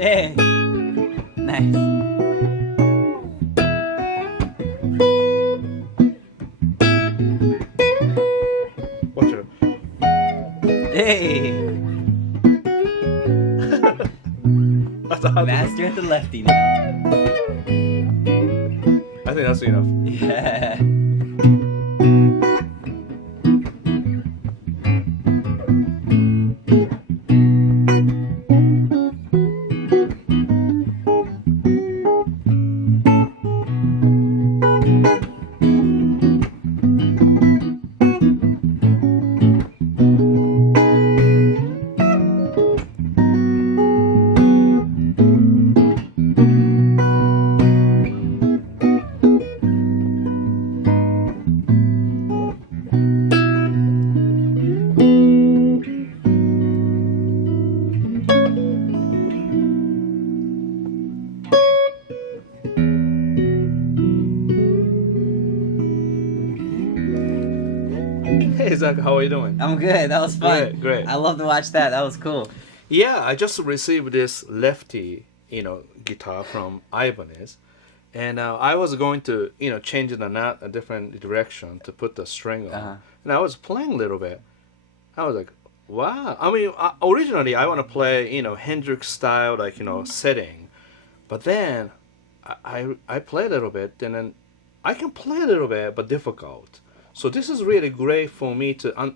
Hey, nice. Watch it. Hey, master at the lefty now. I think that's enough. Yeah. Hey Zack, how are you doing? I'm good. That was fun. Great. I love to watch that. That was cool. Yeah, I just received this Lefty, guitar from Ibanez, and I was going to, change the knot a different direction to put the string on, and I was playing a little bit. I was like, wow. I mean, originally I want to play, Hendrix style, like, setting, but then I play a little bit, and then I can play a little bit, but difficult. So this is really great for me to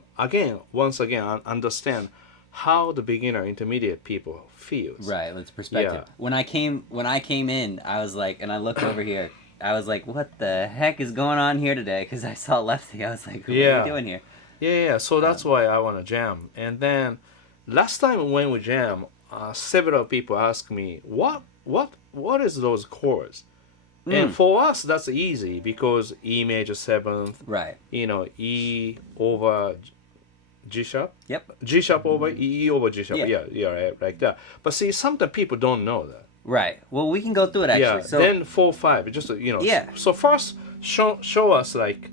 once again understand how the beginner intermediate people feels. Right, it's perspective. Yeah. When I came in, I was like, and I looked over here, I was like, what the heck is going on here today? Because I saw Lefty. I was like, what are you doing here? Yeah. So that's why I want to jam. And then last time when we jam, several people asked me, what is those chords? And for us, that's easy because E major seventh, Right. E over G sharp. Yep. G sharp over E over G sharp. Yeah, right, like that. But see, sometimes people don't know that. Right. Well, we can go through it actually. Yeah. So Then 4/5, just Yeah. So first, show us like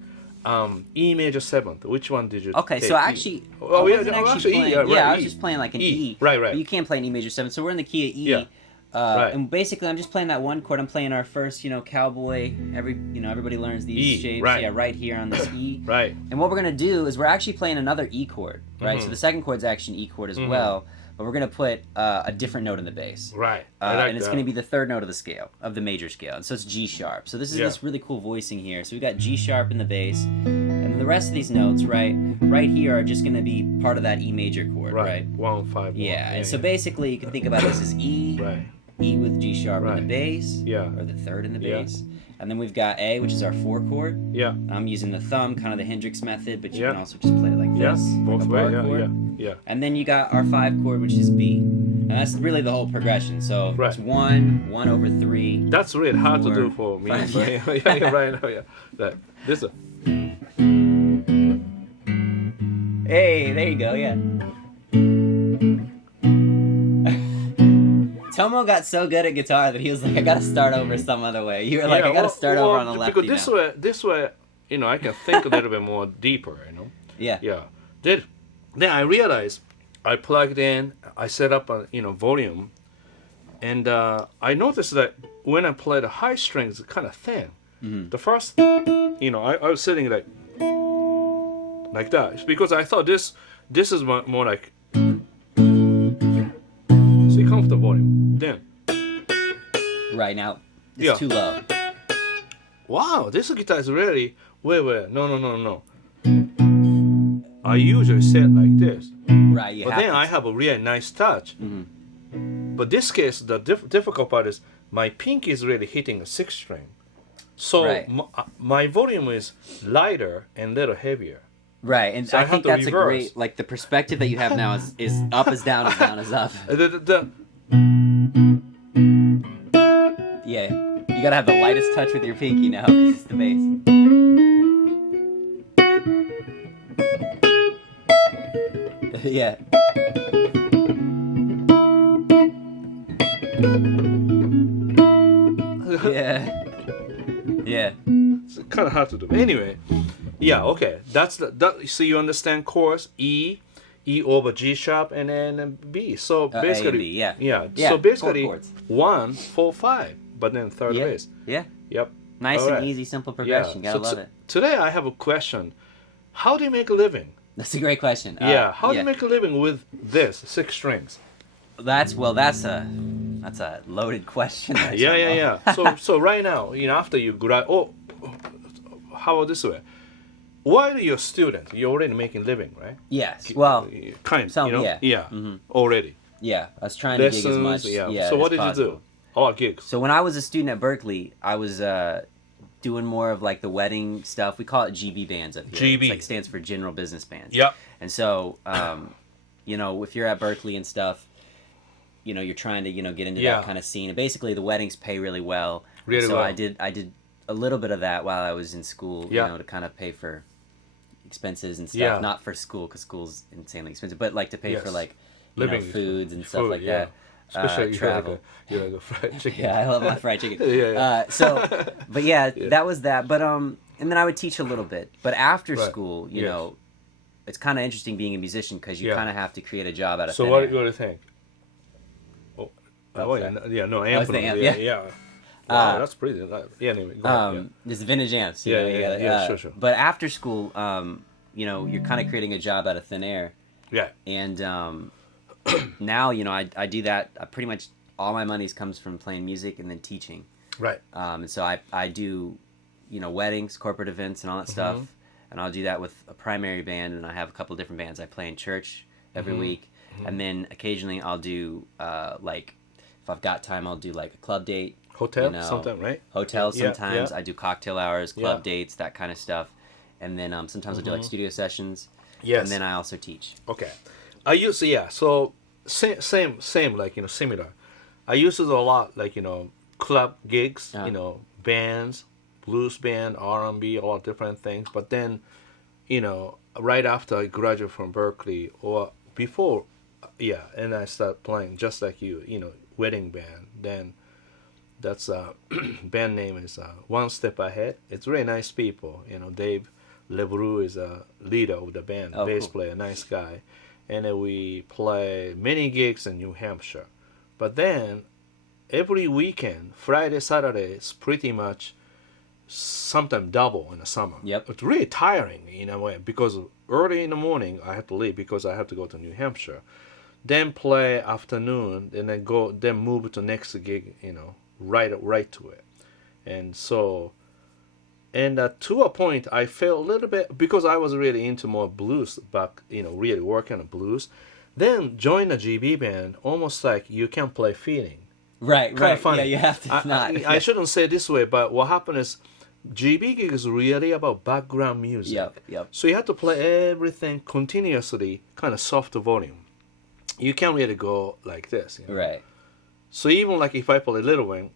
E major seventh. Which one did you? okay, take? so actually, Oh I yeah, wasn't no, actually actually, playing, E. I was E. just playing like an E. Right. But you can't play an E major seventh, so we're in the key of E. Yeah. Right. And basically, I'm just playing that one chord. I'm playing our first, cowboy. Everybody learns these E, shapes. right. Yeah, right here on this E. Right. And what we're gonna do is we're actually playing another E chord, right? So the second chord's actually an E chord as well, but we're gonna put a different note in the bass. Right. And it's gonna be the third note of the scale, of the major scale, and so it's G sharp. So this is this really cool voicing here. So we got G sharp in the bass, and the rest of these notes, right here, are just gonna be part of that E major chord, right? 1 5 1. Yeah. And so basically, you can think about this as E. Right. E with G sharp in the bass, Yeah. or the third in the Yeah. bass, and then we've got A, which is our 4 chord. Yeah. I'm using the thumb, kind of the Hendrix method, but you Yeah. can also just play it like Yeah. this. Both like a way. bar chord. Yeah. And then you got our 5 chord, which is B, and that's really the whole progression. So Right. it's 1 over 3. That's really hard to 4, do for me. 5, Yeah, right now. Yeah. That. This. Hey, there you go. Yeah. Tomo got so good at guitar that he was like, I gotta start over some other way. You were like, I gotta start over on the lefty because now. this way, I can think a little bit more deeper, Yeah. Yeah. Then I realized I plugged in, I set up a volume, and I noticed that when I play the high strings, it's kind of thin. The first, I was sitting like that. It's because I thought this is more like. See, comfortable volume. Then. Right now, it's too low. Wow, this guitar is really. Wait. No. I usually set like this. Right, But then I have a really nice touch. But this case, the difficult part is my pinky is really hitting a 6th string. So Right. my volume is lighter and a little heavier. Right, and So I I have think to that's a reverse. great, like, the perspective that you have now is up is down is down is up. Yeah, you gotta have the lightest touch with your pinky now, 'cause it's the bass. Yeah. Yeah. Yeah. It's kind of hard to do. Anyway, yeah, okay. That's that. So you understand chords E over G sharp, and then B. So A basically, and B, yeah. yeah. Yeah, So basically, chords. 1, 4, 5, but then third Yeah. bass. Yeah. Yep. Nice All and right. easy, simple progression. Gotta love it. Today I have a question. How do you make a living? That's a great question. Yeah. How do you make a living with this 6 strings? That's a loaded question. there, Yeah. Tomo. So right now, after you how about this way? While you're a student, you're already making living, right? Yes. Well, kind. some- Yeah. yeah. Mm-hmm. Already. yeah. I was trying to gig as Lessons. much. Yeah. So as what did possible. you do? Oh, gigs. So when I was a student at Berkeley, I was doing more of like the wedding stuff. We call it GB bands up here. GB. It's like stands for General Business Bands. Yep. And so, if you're at Berkeley and stuff, you're trying to get into Yeah. that kind of scene. And basically, the weddings pay really well. Really so well. I did a little bit of that while I was in school. Yeah. To kind of pay for expenses and stuff. Yeah. Not for school because school's insanely expensive, but like to pay Yes. for like Living foods and stuff food, like yeah. that. Especially travel. you like a fried chicken. Yeah, I love my fried chicken. Yeah. But yeah, that was that. But and then I would teach a little bit. But after Right. school, Yes. it's kind of interesting being a musician because you Yeah. kind of have to create a job out of So thin what air. do you think? Oh, Sorry. no, That was amp. the amp, Yeah. yeah. Wow, that's pretty. Yeah, anyway, go ahead. There's vintage amps. Yeah, you gotta, yeah, sure. But after school, you're kind of creating a job out of thin air, Yeah. and now I do that. I pretty much all my money comes from playing music and then teaching. Right. And so I do, weddings, corporate events, and all that stuff. And I'll do that with a primary band, and I have a couple different bands. I play in church every week, and then occasionally I'll do like if I've got time, I'll do like a club date. Hotel sometime, right? Hotels Yeah, sometimes. yeah. I do cocktail hours, club Yeah. dates, that kind of stuff. And then sometimes I do like studio sessions. Yes. And then I also teach. Okay. I used to, so same like similar. I used to do a lot like club gigs, bands, blues band, R&B, all different things. But then right after I graduated from Berkeley or before, and I started playing just like wedding band. Then that's band name is One Step Ahead. It's really nice people. Dave LeBroux is a leader of the band, bass cool. player, nice guy. And then we play many gigs in New Hampshire. But then every weekend, Friday, Saturday, is pretty much sometimes double in the summer. Yep. It's really tiring in a way because early in the morning I have to leave because I have to go to New Hampshire. Then play afternoon and then move to next gig, right to it. And so to a point I felt a little bit because I was really into more blues back, really working on blues. Then join a GB band, almost like you can play feeling. Right, Kind of funny. Yeah, you have to not. I shouldn't say this way, but what happened is GB gig is really about background music. Yep. So you have to play everything continuously, kind of soft volume. You can't really go like this. Right. So even like if I play Little Wing,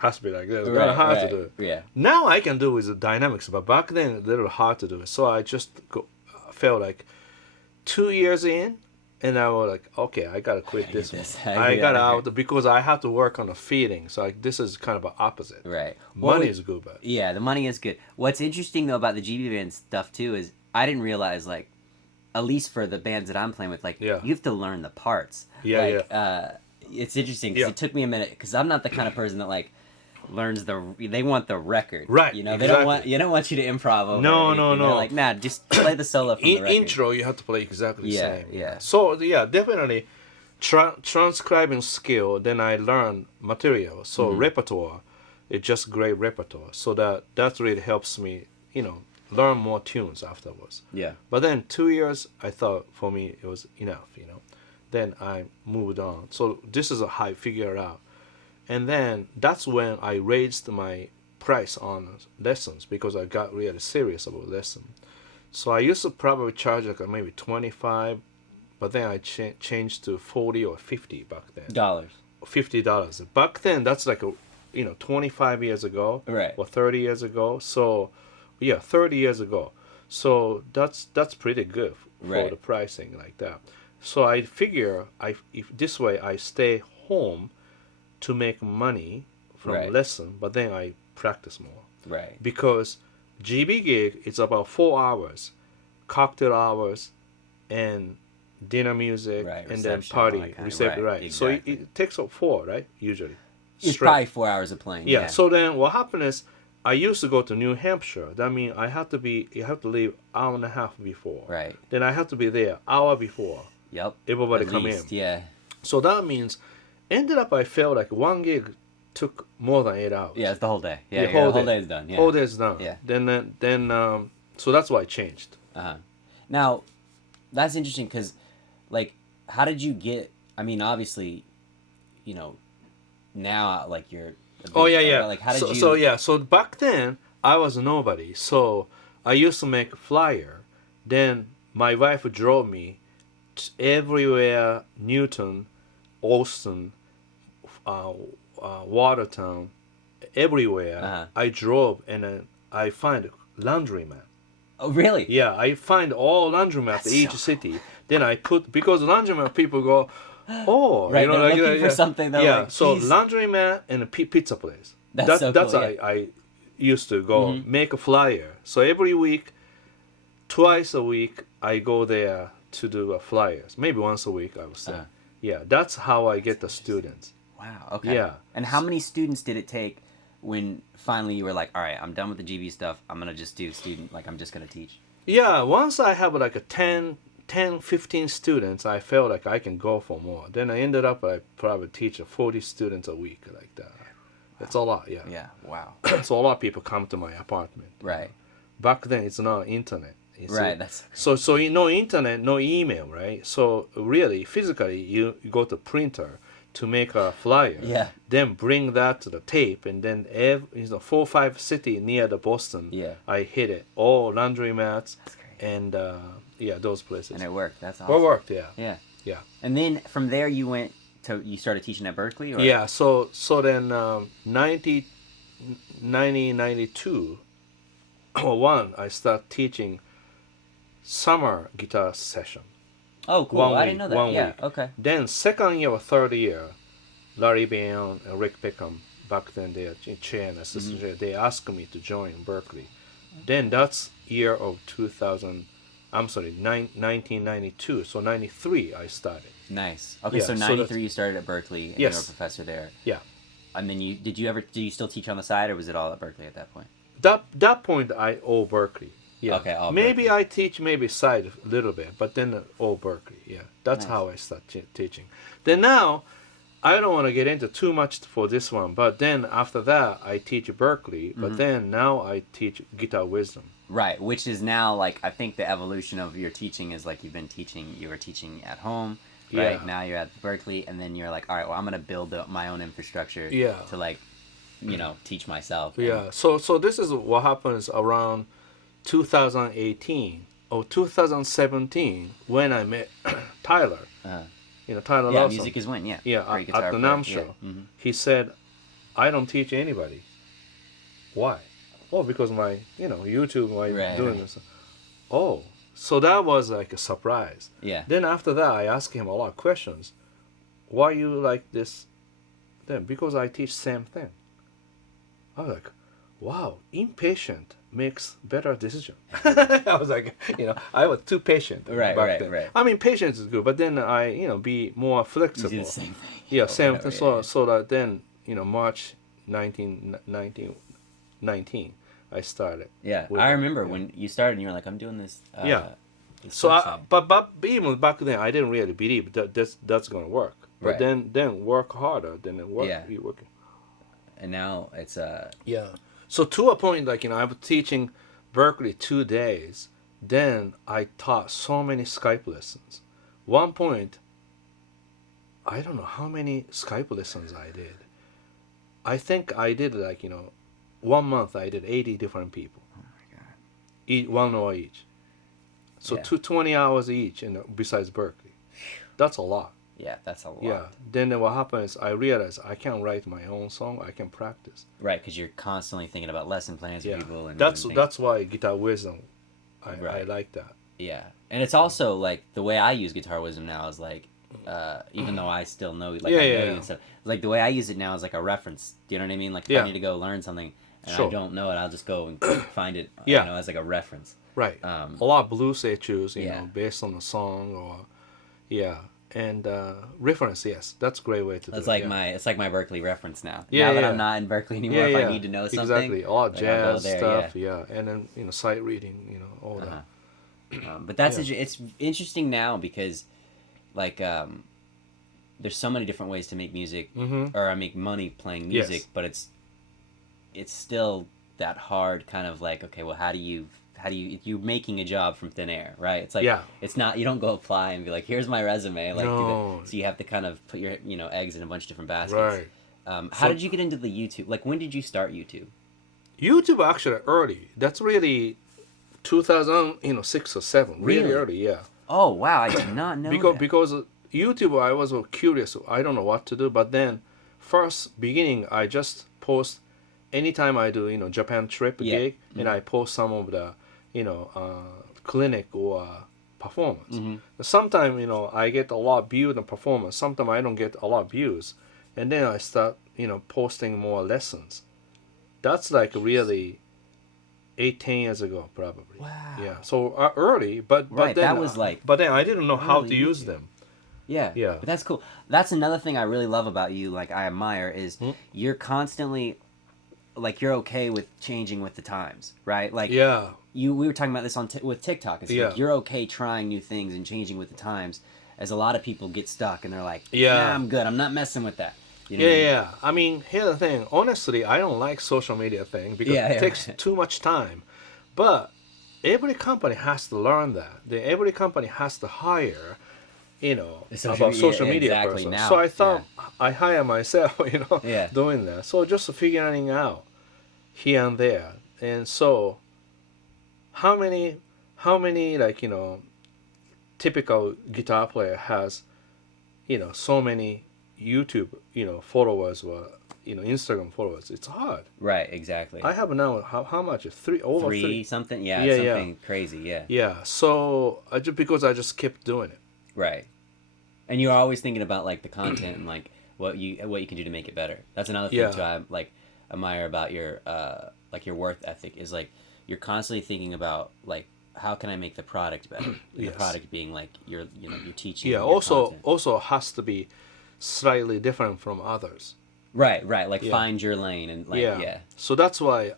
has to be like this. It's kind of hard to do it. Yeah. Now I can do with the dynamics, but back then a little hard to do it. So I just felt like 2 years in, and I was like, okay, I gotta quit this one. I got out because I have to work on the feeling. So this is kind of an opposite. Right. Money is good, but yeah, the money is good. What's interesting though about the GB band stuff too is I didn't realize like, at least for the bands that I'm playing with, like you have to learn the parts. It's interesting because it took me a minute because I'm not the kind of person that like learns they want the record. Right. They exactly. don't want you to improv over No. They're like, nah, just play the solo from the record. Intro, you have to play exactly the same. Yeah. So definitely transcribing skill. Then I learn material. So repertoire, it's just great repertoire. So that really helps me, learn more tunes afterwards. Yeah. But then 2 years, I thought for me it was enough. Then I moved on. So this is how I figured out. And then that's when I raised my price on lessons because I got really serious about lesson. So I used to probably charge like maybe 25, but then I changed to 40 or 50 back then. Dollars. $50. Back then, that's like 25 years ago, right, or 30 years ago. So, yeah, 30 years ago. So that's pretty good for right. the pricing like that. So I figure if this way I stay home to make money from right. lesson, but then I practice more. Right. Because GB gig is about 4 hours, cocktail hours, and dinner music, right. and Reception, then party, reception, right. Exactly. So it takes up 4, right, usually. It's probably 4 hours of playing. Yeah, so then what happened is, I used to go to New Hampshire. That means you have to leave hour and a half before. Right. Then I have to be there hour before. Yep. Everybody At come least, in. Yeah. So that means, ended up I felt like one gig took more than 8 hours. Yeah, it's the whole day. Yeah, the whole day is done. Yeah. Whole day is done. Yeah. Then so that's why I changed. Now, that's interesting because, like, how did you get? I mean, obviously, now like you're. Oh yeah. Like, how did you? So back then I was nobody. So I used to make a flyer. Then my wife drove me everywhere: Newton, Austin, Watertown, everywhere. I drove and I find laundromat. Oh really? Yeah, I find all laundromat in each city. Then I put, because laundromat people go, oh, right, they're looking for something. Yeah, like, so laundromat and a pizza place. That's so that's cool, I used to go make a flyer. So every week, twice a week, I go there to do flyers. Maybe once a week, I would say. Yeah, that's how I get the students. Wow. Okay. Yeah. And how many students did it take when finally you were like, all right, I'm done with the GB stuff. I'm gonna just do student. Like, I'm just gonna teach. Yeah. Once I have like a 10, 15 students, I felt like I can go for more. Then I ended up, I probably teach 40 students a week like that. It's a lot, yeah. Yeah, wow. So a lot of people come to my apartment. Right. Back then, it's not internet. Right. That's so no internet, no email, right? So really, physically, you go to printer to make a flyer. Yeah. Then bring that to the tape, and then 4 or 5 city near the Boston. Yeah. I hit it. All laundromats. That's great. And those places. And it worked. That's awesome. Well, it worked, yeah. Yeah. Yeah. And then from there you started teaching at Berkeley? Or? Yeah, so then 1992, I start teaching summer guitar session. Oh, cool. I didn't know that. Yeah, week. okay. Then second year or third year, Larry Bayon and Rick Peckham, back then they are chair and assistant chair, they asked me to join Berkeley. Then that's year of 1992. So 93 I started. Nice. Okay, Yeah, so 93 you started at Berkeley and you were a professor there. Yeah. And then did you still teach on the side, or was it all at Berkeley at that point? That point I owe Berkeley. Yeah. Okay, all maybe Berkeley. I teach maybe side a little bit, but then all Berkeley. Yeah. That's Nice. how I start teaching. Then now, I don't want to get into too much for this one, but then after that I teach Berkeley, but then now I teach guitar wisdom. Right, which is now like, I think the evolution of your teaching is like you were teaching at home, right? Yeah. Now you're at Berkeley, and then you're like, all right, well, I'm going to build up my own infrastructure to like, teach myself. Yeah. So this is what happens around 2018 or 2017 when I met Tyler. Tyler Yeah, Lawson. Music is Win, yeah. Yeah, Great at guitar the player. NAMM show. Yeah. He said, I don't teach anybody. Why? Oh, because my, YouTube, doing this. Oh, so that was like a surprise. Yeah. Then after that, I asked him a lot of questions. Why you like this? Then because I teach same thing. I was like, wow, impatient makes better decision. I was like, I was too patient back then. Right. I mean, patience is good, but then I, be more flexible. You do the same thing. Yeah, same Whatever, thing. So that then, March 1919, I started. Yeah, I remember when you started and you were like, I'm doing this. Yeah. this So, website. but even back then, I didn't really believe that's going to work. But Right. then work harder, then it work. Yeah. You working. And now it's Yeah. So to a point, like, I was teaching Berkeley 2 days. Then I taught so many Skype lessons. One point, I don't know how many Skype lessons I did. I think I did like, 1 month I did 80 different people. Oh my god. 1 hour each. So 20 hours each, besides Berkeley. That's a lot. Yeah, that's a lot. Yeah. Then what happens is I realize I can't write my own song. I can practice. Right, because you're constantly thinking about lesson plans for people. And that's why Guitar Wisdom, I like that. Yeah. And it's also like the way I use Guitar Wisdom now is like, even though I still know, like, I know you and stuff, like the way I use it now is like a reference. Do you know what I mean? Like if I need to go learn something and I don't know it, I'll just go and find it, you know, as like a reference. Right. A lot of blues they choose, you know, based on the song or, and reference, yes, that's a great way to do it. It's like my Berkeley reference now. Now that I'm not in Berkeley anymore, if I need to know something, exactly, a lot of jazz there, stuff, and then sight reading, all that. But that's it's interesting now because, like, there's so many different ways to make music, or I make money playing music, but it's still that hard kind of like, okay, well, how do you you're making a job from thin air, right? It's like it's not, you don't go apply and be like, here's my resume, like so you have to kind of put your eggs in a bunch of different baskets. Right. How did you get into the YouTube? Like, when did you start YouTube? YouTube actually early. That's really 2006 or 7. Really early, yeah. Oh wow, I did not know because YouTube, I was curious. I don't know what to do, but then first beginning, I just post anytime I do Japan trip gig, and I post some of the clinic or performance. Sometimes I get a lot of views and performance. Sometimes I don't get a lot of views, and then I start posting more lessons. That's like really 8-10 years ago probably. Wow. Yeah. So early, but then that was like. But then I didn't know how to use them. Yeah. Yeah. But that's cool. That's another thing I really love about you. Like I admire is you're constantly. Like you're okay with changing with the times, right? Like we were talking about this with TikTok. It's like you're okay trying new things and changing with the times, as a lot of people get stuck and they're like, nah, I'm good. I'm not messing with that. You know what I mean? I mean, here's the thing. Honestly, I don't like social media thing because it takes too much time. But every company has to learn that. Every company has to hire. About social media person. Now. So I thought I hire myself, doing that. So just figuring out here and there. And so how many like, typical guitar player has, so many YouTube, followers or, Instagram followers? It's hard. Right, exactly. I have now, how much? Over 3 something? Yeah, something crazy, Yeah, so because I just kept doing it. Right. And you're always thinking about like the content and like what you can do to make it better. That's another thing too I like admire about your like your work ethic is like you're constantly thinking about like how can I make the product better? The product being like your your teaching. Yeah, also has to be slightly different from others. Right, like find your lane and like So that's why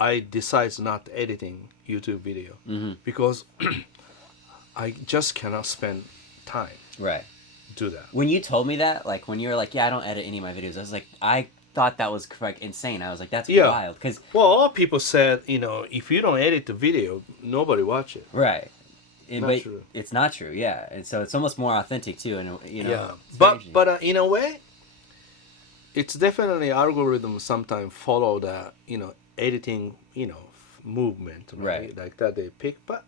I decide not editing YouTube video because I just cannot spend time. Right. Do that. When you told me that, like when you were like, I don't edit any of my videos, I was like, I thought that was like insane. I was like, that's wild. Cause, well, a lot of people said, if you don't edit the video, nobody watch it. Right. But true. It's not true, yeah. And so it's almost more authentic too, and But in a way, it's definitely algorithm sometimes follow the editing movement, right? Like that they pick, but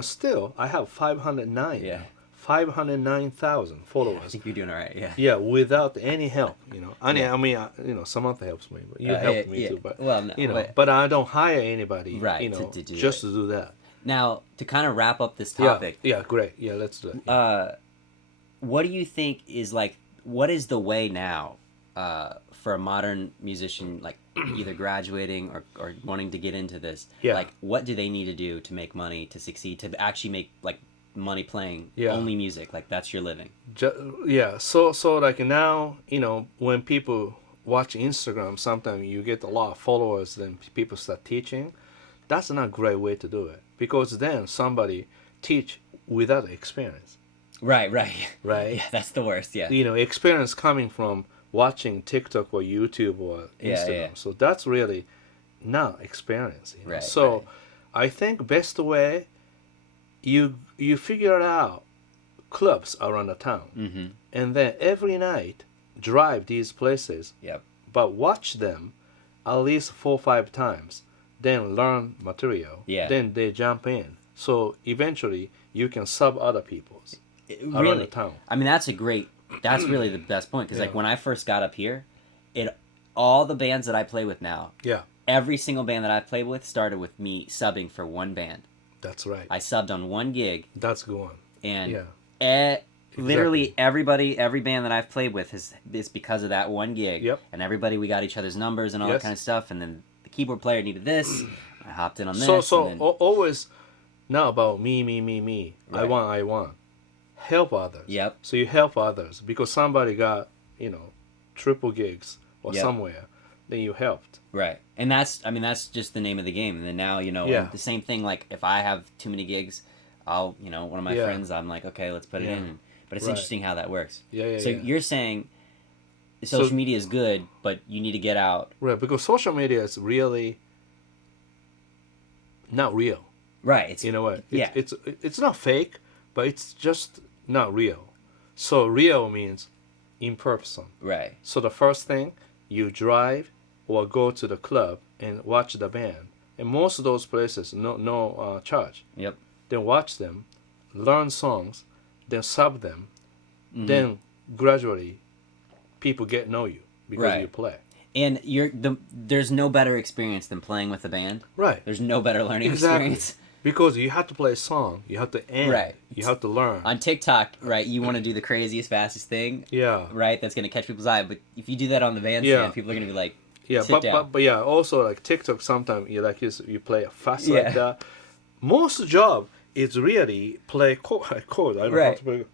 still I have 509. Yeah. 509,000 followers. I think you're doing all right, Yeah, without any help, I mean, Samantha helps me, but you help me too. But well, no, but I don't hire anybody, right? To do just to do that. Now, to kind of wrap up this topic. Yeah, great. Yeah, let's do it. What do you think is like? What is the way now for a modern musician, like either graduating or wanting to get into this? Yeah. Like, what do they need to do to make money, to succeed, to actually make like money playing only music, like that's your living? So like now when people watch Instagram, sometimes you get a lot of followers, then people start teaching. That's not a great way to do it because then somebody teach without experience. Right. Yeah, that's the worst. Yeah, experience coming from watching TikTok or YouTube or Instagram. So that's really not experience. Right. So I think best way you figure out clubs around the town, and then every night drive these places. Yep. But watch them at least 4 or 5 times, then learn material. Yeah. Then they jump in. So eventually you can sub other people's around Really, the town. I mean, that's really the best point, because like Yeah. when I first got up here, all the bands that I play with now, Yeah, every single band that I played with started with me subbing for one band. that's right. I subbed on one gig, That's good one. and Yeah. literally every band that I've played with is because of that one gig. Yep. And everybody, we got each other's numbers and all that Yes. kind of stuff. And then the keyboard player needed this. I hopped in on this. So and then, always not about me. Right. I want. Help others. Yep. So you help others because somebody got, triple gigs or Yep. somewhere, then you helped. right. And that's just the name of the game. And then now, Yeah. and the same thing, like if I have too many gigs, I'll, one of my Yeah. friends, I'm like, okay, let's put it Yeah. in. But it's Right. interesting how that works. Yeah. So you're saying social media is good, but you need to get out. Right, because social media is really not real. Right. It's, You know what? Yeah. It's not fake, but it's just not real. So real means in person. right. So the first thing, you drive or go to the club and watch the band. And most of those places, no charge. Yep. Then watch them, learn songs, then sub them. Mm-hmm. Then gradually, people get know you because Right. you play. And there's no better experience than playing with a band. Right. There's no better learning Exactly. experience. Because you have to play a song, you have to end, Right. you have to learn. On TikTok, right, you want to do the craziest, fastest thing, Yeah. right? That's going to catch people's eye. But if you do that on the bandstand, Yeah. people are going to be like, Yeah, sit down. but yeah, also like TikTok sometimes you play fast Yeah. like that. Most job is really play code. I don't know how Right. to play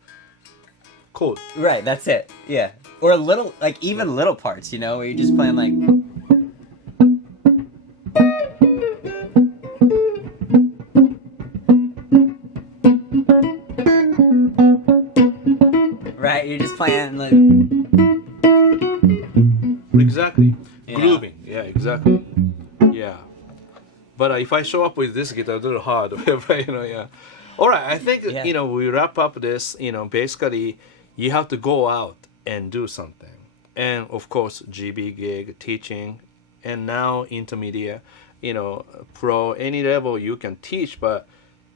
code. Right, that's it. Yeah. Or a little, like even little parts, where you're just playing like... Right, you're just playing like... Exactly. Yeah. Grooving. Yeah, exactly. Yeah. But if I show up with this guitar, a little hard. Yeah. All right, I think, Yeah. We wrap up this, basically you have to go out and do something. And of course, GB gig, teaching, and now intermediate, pro, any level you can teach, but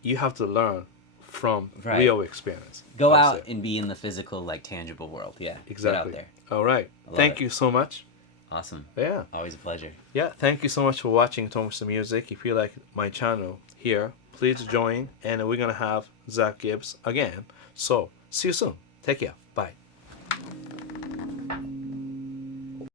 you have to learn from Right. real experience. Go That's out it. and be in the physical, like tangible world. Yeah. Exactly. Get out there. All right. love Thank it. you so much. Awesome. Yeah. Always a pleasure. Yeah, thank you so much for watching Tomo's Music. If you like my channel here, please join, and we're gonna have Zack Gibbs again. So, see you soon. Take care. Bye.